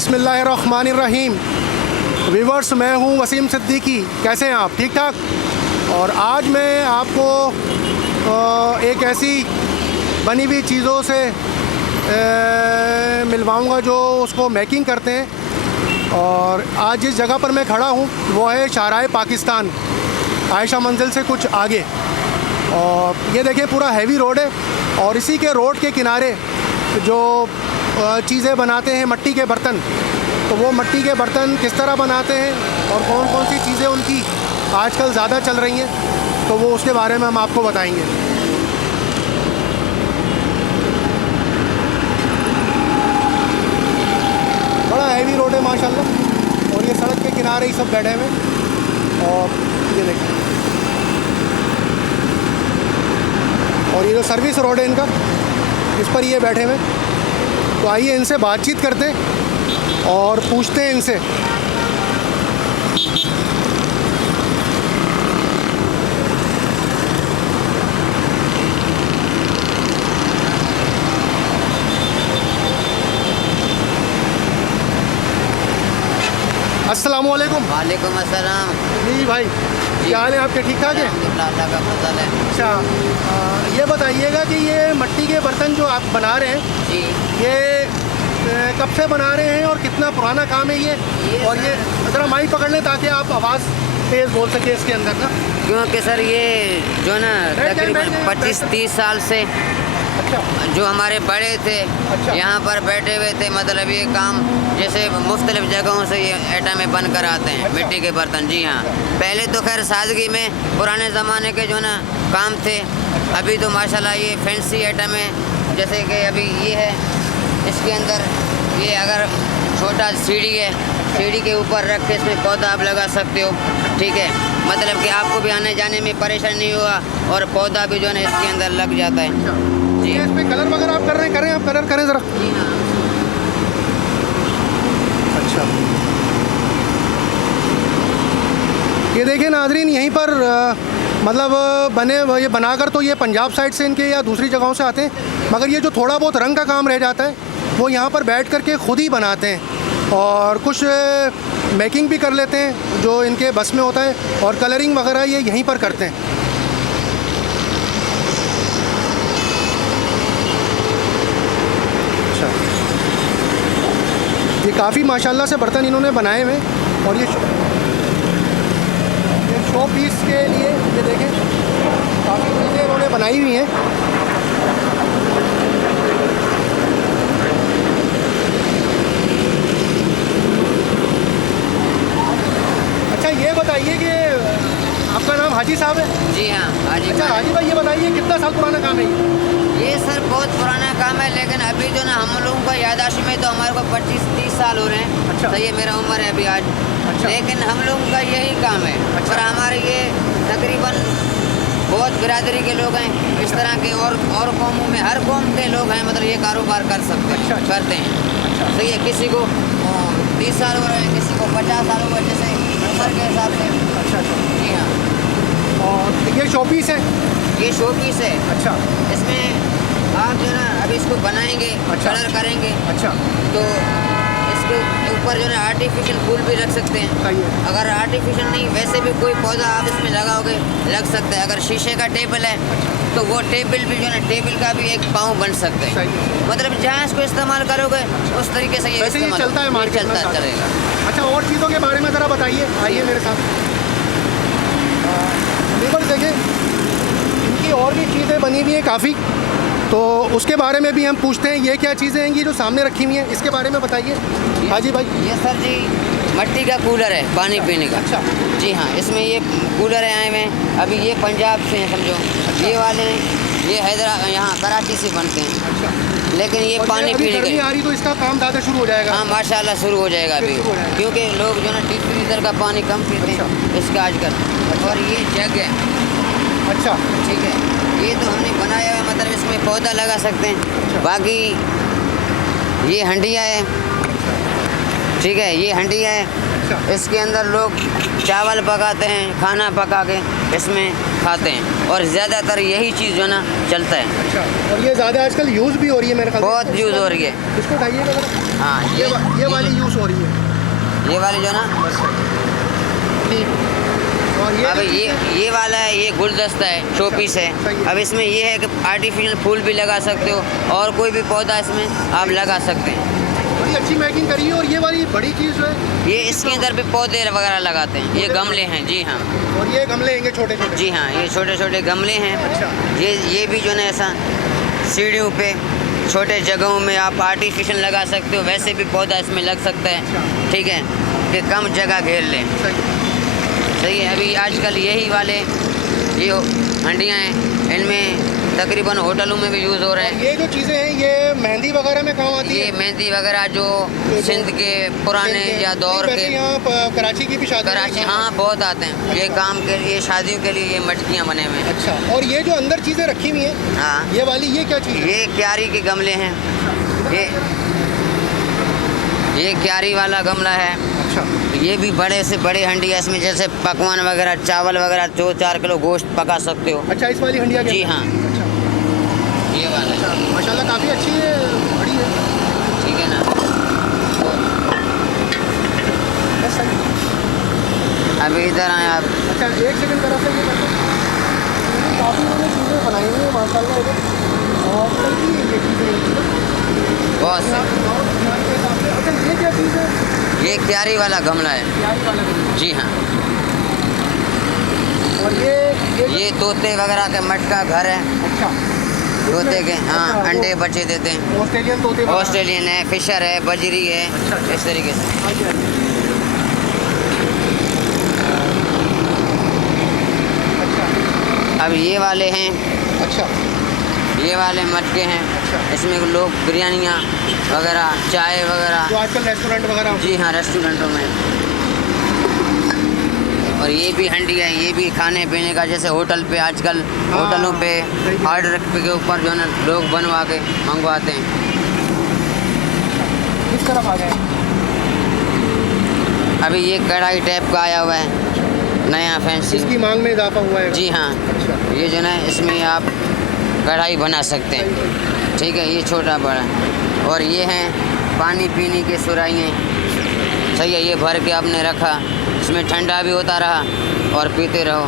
बिस्मिल्लाहिर्रहमानिर्रहीम। व्यूवर्स, मैं हूं वसीम सिद्दीकी। कैसे हैं आप? ठीक ठाक। और आज मैं आपको एक ऐसी बनी हुई चीज़ों से मिलवाऊंगा जो उसको मेकिंग करते हैं। और आज जिस जगह पर मैं खड़ा हूं वो है शाहराह पाकिस्तान, आयशा मंजिल से कुछ आगे। और ये देखें, पूरा हैवी रोड है और इसी के रोड के किनारे जो चीज़ें बनाते हैं, मट्टी के बर्तन, तो वो मट्टी के बर्तन किस तरह बनाते हैं और कौन कौन सी चीज़ें उनकी आजकल ज़्यादा चल रही हैं, तो वो उसके बारे में हम आपको बताएंगे। बड़ा हैवी रोड है माशाल्लाह, और ये सड़क के किनारे ही सब बैठे हुए हैं। और ये देखिए, और ये जो सर्विस रोड है इनका, इस पर ये बैठे हुए। तो आइए इनसे बातचीत करते हैं और पूछते हैं इनसे। अस्सलामु अलैकुम। वालेकुम अस्सलाम। जी भाई, क्या हाल है आपके? ठीक ठाक है? अल्लाह का फजल है। अच्छा, ये बताइएगा कि ये मट्टी के बर्तन जो आप बना रहे हैं, जी, ये कब से बना रहे हैं और कितना पुराना काम है ये? और ये ज़रा माइक पकड़ लें ताकि आप आवाज़ तेज़ बोल सकें इसके अंदर ना। क्योंकि सर ये जो ना तकरीबन 25-30 साल से अच्छा जो हमारे बड़े थे अच्छा। यहाँ पर बैठे हुए थे, मतलब ये काम जैसे मुख्तलिफ जगहों से ये आइटमें बन कर आते हैं। अच्छा। मिट्टी के बर्तन, जी हाँ। पहले तो खैर सादगी में पुराने ज़माने के जो ना काम थे। अभी तो माशाल्लाह ये फैंसी आइटम है, जैसे कि अभी ये है, इसके अंदर ये अगर छोटा सीढ़ी है, सीढ़ी के ऊपर रख के इसमें पौधा आप लगा सकते हो। ठीक है, मतलब कि आपको भी आने जाने में परेशानी नहीं होगा और पौधा भी जो है ना इसके अंदर लग जाता है। जी, ये इस पे कलर वगैरह आप कर रहे हैं? करें, आप कलर करें ज़रा। जी हाँ। अच्छा, ये देखिए नाज़रीन, यहीं पर मतलब बने ये बनाकर, तो ये पंजाब साइड से इनके या दूसरी जगहों से आते हैं, मगर ये जो थोड़ा बहुत रंग का काम रह जाता है वो यहाँ पर बैठ कर के ख़ुद ही बनाते हैं। और कुछ मेकिंग भी कर लेते हैं जो इनके बस में होता है, और कलरिंग वगैरह ये यहीं पर करते हैं। अच्छा, ये काफ़ी माशाल्लाह से बर्तन इन्होंने बनाए हुए हैं। और ये शो पीस के लिए ये देखें, काफ़ी चीज़ें इन्होंने बनाई हुई हैं। अच्छा, ये बताइए कि आपका नाम हाजी साहब है? जी हाँ, हाजी। अच्छा हाजी भाई, ये बताइए कितना साल पुराना काम है ये सर बहुत पुराना काम है, लेकिन अभी जो ना हम लोगों का यादाश्त में तो हमारे को 25-30 साल हो रहे हैं। अच्छा। तो ये मेरा उम्र है अभी आज। अच्छा। लेकिन हम लोगों का यही काम है। अच्छा। पर हमारे ये तकरीबन बहुत बिरादरी के लोग हैं, इस तरह के और कौमों में हर कौम के लोग हैं, मतलब ये कारोबार कर सकते हैं। अच्छा। करते हैं। अच्छा। सही है, किसी को 30 साल हो रहे हैं, किसी को 50 साल हो गए, जैसे उम्र के हिसाब से। अच्छा अच्छा। जी हाँ। और ये शो पीस है? ये शो पीस है। अच्छा इसमें आप जो ना अभी इसको बनाएंगे, अच्छा। कलर करेंगे, अच्छा, तो इसके ऊपर जो ना आर्टिफिशियल फूल भी रख सकते हैं। सही है। अगर आर्टिफिशियल नहीं, वैसे भी कोई पौधा आप इसमें लगाओगे लग सकता है। अगर शीशे का टेबल है तो वो टेबल भी जो है ना, टेबल का भी एक पाँव बन सकते हैं। सही है। मतलब जहाँ इसको इस्तेमाल करोगे उस तरीके से ये वैसे ये इस्तेमाल चलता है ये मार्केट में चलता साथ। चलेगा। अच्छा, और चीज़ों के बारे में ज़रा बताइए, आइए मेरे साथ। बिल्कुल, देखिए इनकी और भी चीज़ें बनी हुई हैं काफ़ी, तो उसके बारे में भी हम पूछते हैं। ये क्या चीज़ें हैं ये जो सामने रखी हुई हैं, इसके बारे में बताइए हाजी भाई। ये सर जी मट्टी का कूलर है पानी पीने का। अच्छा। जी हाँ, इसमें ये कूलर आए हुए हैं, अभी ये पंजाब से हैं समझो। अच्छा। ये वाले ये हैदराबाद यहाँ कराची से बनते हैं, अच्छा, लेकिन ये और पानी अभी पीने गर्मी का। आ रही तो इसका काम ज़्यादा शुरू हो जाएगा। हाँ माशाल्लाह शुरू हो जाएगा अभी, शुरू हो जाएगा। क्योंकि लोग जो ना डीप फ्रीजर का पानी कम पीते हैं अच्छा। इसका आजकल। और ये जग है, अच्छा ठीक है, ये तो हमने बनाया है, मतलब इसमें पौधा लगा सकते हैं। बाकी ये हंडिया है, ठीक है, ये हंडिया है। अच्छा। इसके अंदर लोग चावल पकाते हैं, खाना पका के इसमें खाते हैं। और ज़्यादातर यही चीज़ जो ना चलता है। अच्छा, और ये ज़्यादा आजकल यूज़ भी हो रही है मेरे ख्याल से। बहुत यूज़ हो रही है। इसको उठाइएगा ज़रा। हाँ, ये वाली यूज़ हो रही है। ये वाली जो ना, ठीक। और ये अब ये वाला है, ये गुलदस्ता है, शो पीस सही है। है। अब इसमें ये है कि आर्टिफिशियल फूल भी लगा सकते हो और कोई भी पौधा इसमें आप लगा सकते हैं। बड़ी अच्छी मेकिंग करी है। और ये वाली बड़ी चीज़ जो है, ये इसके अंदर भी पौधे वगैरह लगाते हैं। ये गमले हैं, जी हाँ। और ये गमले हैं छोटे छोटे। जी हाँ, ये छोटे छोटे गमले हैं। अच्छा। ये भी जो है ऐसा सीढ़ियों पे छोटे जगहों में आप आर्टिफिशियल लगा सकते हो, वैसे भी पौधा इसमें लग सकता है। ठीक है, कि कम जगह घेर लें। सही है। अभी आजकल यही वाले ये हंडियाँ हैं, इनमें तकरीबन होटलों में भी यूज़ हो रहे हैं। ये जो चीज़ें हैं ये मेहंदी वगैरह में काम आती ये है। मेहंदी वगैरह जो सिंध के पुराने या दौर वैसे के, यहाँ कराची की भी शादी में कराची, काम हाँ बहुत आते हैं ये काम के लिए, शादियों के लिए ये मटकियाँ बने हुए हैं। अच्छा, और ये जो अंदर चीज़ें रखी हुई हैं, हाँ, ये वाली ये क्या चीज़ है? ये क्यारी के गमले हैं। ये क्यारी वाला गमला है। अच्छा, ये भी बड़े से बड़े हंडी है, इसमें जैसे पकवान वगैरह, चावल वगैरह 2-4 किलो गोश्त पका सकते हो। अच्छा, इस वाली हंडिया के जी हाँ, अच्छा, ये वाला है। माशाल्लाह काफ़ी अच्छी है, बड़ी है। ठीक है ना। बस सही। अभी इधर आए आप। अच्छा, एक सेकंड तरफ से ये करते हैं। काफ़ी उन्होंने चीज़ें बनाई हुई हैं माशाल्लाह इधर। और कई ये चीज़ें बहुत से। अच्छा, ये क्या चीज़ है? ये क्यारी वाला गमला है। प्यारी वाला गमला। जी हाँ। और ये तोते वगैरह के मटका घर है। अच्छा, तोते के, हाँ, अच्छा, अंडे बच्चे देते हैं। ऑस्ट्रेलियन तोते वगैरह। ऑस्ट्रेलियन है, फिशर है, बजरी है, अच्छा। इस तरीके से। अच्छा, अब ये वाले हैं, अच्छा, ये वाले मटके हैं। अच्छा। इसमें लोग बिरयानियाँ वगैरह, चाय वगैरह, जो आजकल रेस्टोरेंट वगैरह। जी हाँ, रेस्टोरेंटों में। और ये भी हंडी है, ये भी खाने पीने का, जैसे होटल पे आजकल हाँ, होटलों पे सही है। ऑर्डर के ऊपर जो है ना लोग बनवा के मंगवाते हैं। इस तरफ आ गए। अभी ये कढ़ाई टाइप का आया हुआ है, नया फैंसी। इसकी मांग में इजाफा हुआ है। जी हाँ, अच्छा, ये जो है इसमें आप कढ़ाई बना सकते हैं। ठीक है, ये छोटा बड़ा। और ये हैं पानी पीने के सुराहियाँ। सही है, ये भर के आपने रखा, इसमें ठंडा भी होता रहा और पीते रहो।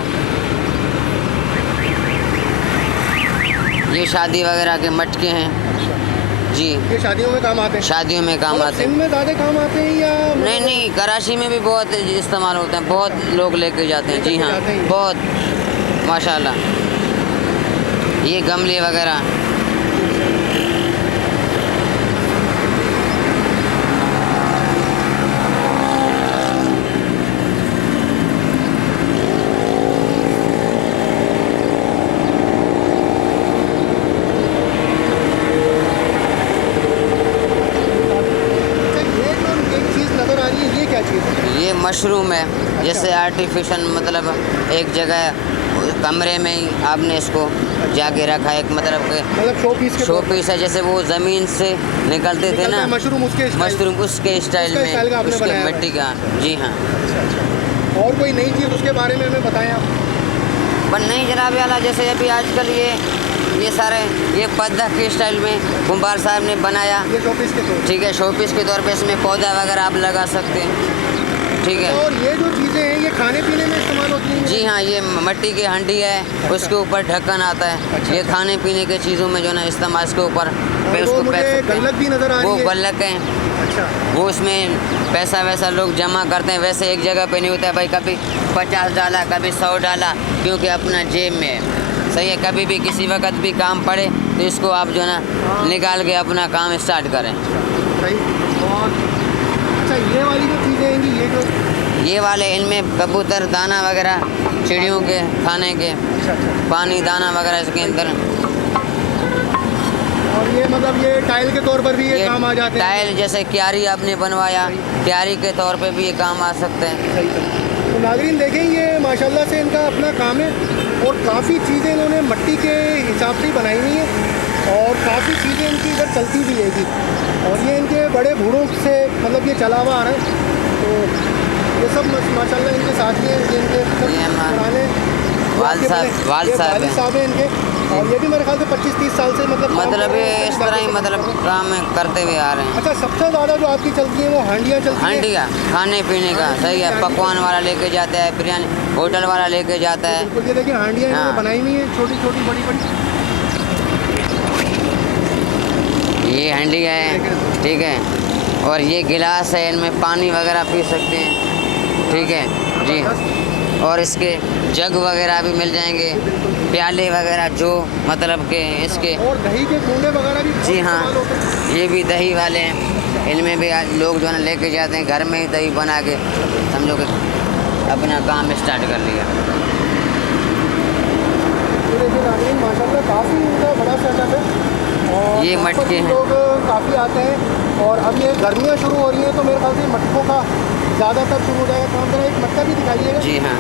ये शादी वगैरह के मटके हैं। जी, ये शादियों में काम आते हैं। शादियों में काम आते सिंध हैं। में ज़्यादा काम आते हैं या नहीं नहीं, कराची में भी बहुत इस्तेमाल होते हैं, बहुत लोग लेके जाते हैं। जी हाँ, लेके जाते हैं। बहुत माशाल्लाह। ये गमले वगैरह, ये मशरूम है, जैसे आर्टिफिशियल, मतलब एक जगह कमरे में ही आपने इसको जाके रखा, एक मतलब शो पीस है, जैसे वो ज़मीन से निकलते थे ना मशरूम, मशरूम उसके स्टाइल में, उसके मिट्टी का। जी हाँ। और कोई नई चीज़ उसके बारे में हमें बताएं आप। पर नहीं जनाब वाला, जैसे अभी आजकल ये सारे ये पद्दा के स्टाइल में कुम्हार साहब ने बनाया। ये शोपीस के तौर। ठीक है, शोपीस के तौर पे इसमें पौधा वगैरह आप लगा सकते हैं। ठीक है। और ये जो चीज़ें हैं ये खाने पीने में इस्तेमाल होती हैं? जी हाँ, ये मिट्टी की हंडी है। अच्छा। उसके ऊपर ढक्कन आता है। अच्छा। ये खाने पीने के चीज़ों में जो ना इस्तेमाल, इसके ऊपर और वो मुझे गल्लक भी नज़र आ रही वो है। गल्लक है। अच्छा, वो उसमें पैसा वैसा लोग जमा करते हैं, वैसे एक जगह पे नहीं होता है भाई, कभी 50 डाला, कभी 100 डाला, क्योंकि अपना जेब में है। सही है, कभी भी किसी वक्त भी काम पड़े तो इसको आप जो ना निकाल के अपना काम स्टार्ट करें। सही। और अच्छा, ये वाली जो चीज़ें हैं ये वाले, इनमें कबूतर दाना वगैरह, चिड़ियों के खाने के, अच्छा, पानी दाना वगैरह इसके अंदर। और ये मतलब ये टाइल के तौर पर भी ये काम आ जाते हैं। टाइल जैसे क्यारी आपने बनवाया, क्यारी के तौर पे भी ये काम आ सकते हैं। सही। तो नाज़रीन देखें, ये माशाल्लाह से इनका अपना काम है और काफ़ी चीज़ें इन्होंने मिट्टी के हिसाब से ही बनाई हुई हैं और काफ़ी चीज़ें इनकी इधर चलती भी रहेगी। और ये इनके बड़े बूढ़ों से मतलब ये चला हुआ आ रहा है। तो ये सब माशाल्लाह इनके साथ ही हैं, इनके सब पुराने वाल साहब है इनके, और ये भी मेरे ख्याल से 25-30 साल से मतलब ये इस तरह ही मतलब काम करते हुए आ रहे हैं। अच्छा, सबसे ज़्यादा जो आपकी चलती है वो हांडियाँ चलती हैं? हांडिया खाने पीने का सही है, पकवान वाला लेके जाता है, बिरयानी होटल वाला लेके जाता है। बिल्कुल, ये देखिए हांडियाँ इन्होंने बनाई हुई है, छोटी छोटी बड़ी बड़ी। ये हांडिया है, ठीक है, और ये गिलास है, इनमें पानी वगैरह पी सकते हैं, ठीक है जी। और इसके जग वगैरह भी मिल जाएंगे, प्याले वगैरह जो मतलब के इसके। और दही के कूंडे वगैरह भी जी हाँ, इस्तेमाल होते हैं। ये भी दही वाले हैं, इनमें भी आज लोग जो है ना लेके जाते हैं, घर में ही दही बना के समझो कि अपना काम स्टार्ट कर लिया। ये देखिए नाज़रीन, माशाल्लाह काफ़ी इनका बड़ा सेटअप है, और ये यहाँ पर मटके भी हैं। लोग काफ़ी आते हैं। और अब ये गर्मियाँ शुरू हो रही हैं तो मेरे ख्याल से मटकों का ज़्यादातर शुरू हो जाएगा। तो हम जरा एक मटका भी दिखाइएगा। जी हाँ,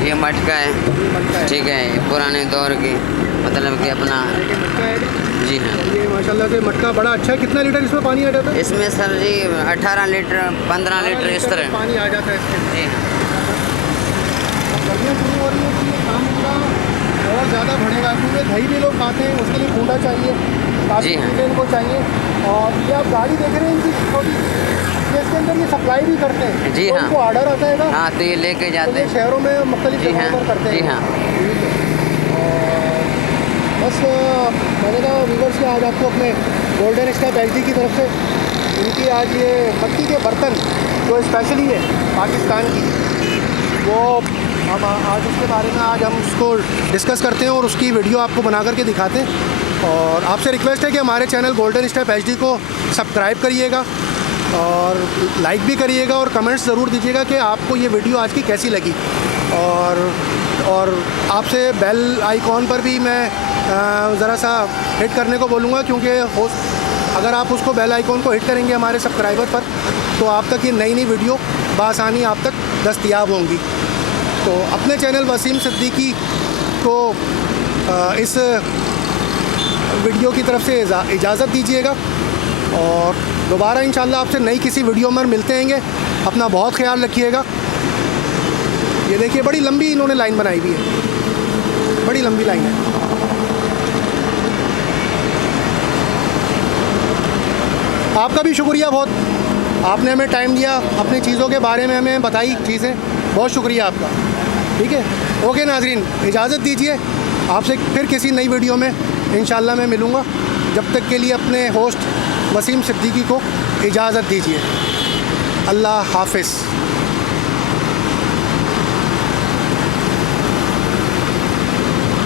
ये मटका है, ठीक है, ये पुराने दौर की मतलब कि अपना। जी हाँ, ये माशाल्लाह से मटका बड़ा अच्छा है। कितना लीटर इसमें पानी आ जाता है? इसमें सर जी 18 लीटर 15 लीटर इस तरह। पानी आ जाता है इसमें। जी हाँ, गर्मियाँ शुरू हो रही है तो ये काम पूरा और ज़्यादा बढ़ेगा, क्योंकि दही भी लोग खाते हैं, उसके लिए कूड़ा चाहिए, काफ़ी जी हाँ। चीज़ें इनको चाहिए। और ये आप गाड़ी देख रहे हैं इनकी छोटी, ये इसके अंदर ये सप्लाई भी करते हैं। जी तो हाँ। इनको ऑर्डर आता है ना, हाँ तो ये लेके तो जाते ये हैं। शहरों में मुख्तलिफ जी जगहों हाँ, पर करते हैं। जी हाँ। और बस मैंने कहा व्यूअर्स, आज आपको अपने गोल्डन स्टार एचडी की तरफ से इनकी आज ये मिट्टी के बर्तन जो स्पेशली है पाकिस्तान की, वो हम आज उसके बारे में आज हम उसको डिस्कस करते हैं और उसकी वीडियो आपको बना करके दिखाते हैं। और आपसे रिक्वेस्ट है कि हमारे चैनल गोल्डन स्टेप एचडी को सब्सक्राइब करिएगा और लाइक भी करिएगा और कमेंट्स ज़रूर दीजिएगा कि आपको ये वीडियो आज की कैसी लगी। और आपसे बेल आइकॉन पर भी मैं ज़रा सा हिट करने को बोलूँगा, क्योंकि अगर आप उसको बेल आइकॉन को हिट करेंगे हमारे सब्सक्राइबर पर, तो आप तक ये नई नई वीडियो बआसानी आप तक दस्तयाब होंगी। तो अपने चैनल वसीम सिद्दीकी को इस वीडियो की तरफ से इजाज़त दीजिएगा, और दोबारा इंशाल्लाह आपसे नई किसी वीडियो में मिलते हैं। अपना बहुत ख्याल रखिएगा। ये देखिए बड़ी लंबी इन्होंने लाइन बनाई हुई है, बड़ी लंबी लाइन है। आपका भी शुक्रिया बहुत, आपने हमें टाइम दिया, अपनी चीज़ों के बारे में हमें बताई चीज़ें, बहुत शुक्रिया आपका। ठीक है, ओके नाजरीन, इजाज़त दीजिए, आपसे फिर किसी नई वीडियो में इंशाल्लाह मैं मिलूँगा। जब तक के लिए अपने होस्ट वसीम सिद्दीकी को इजाज़त दीजिए। अल्लाह हाफ़िज़।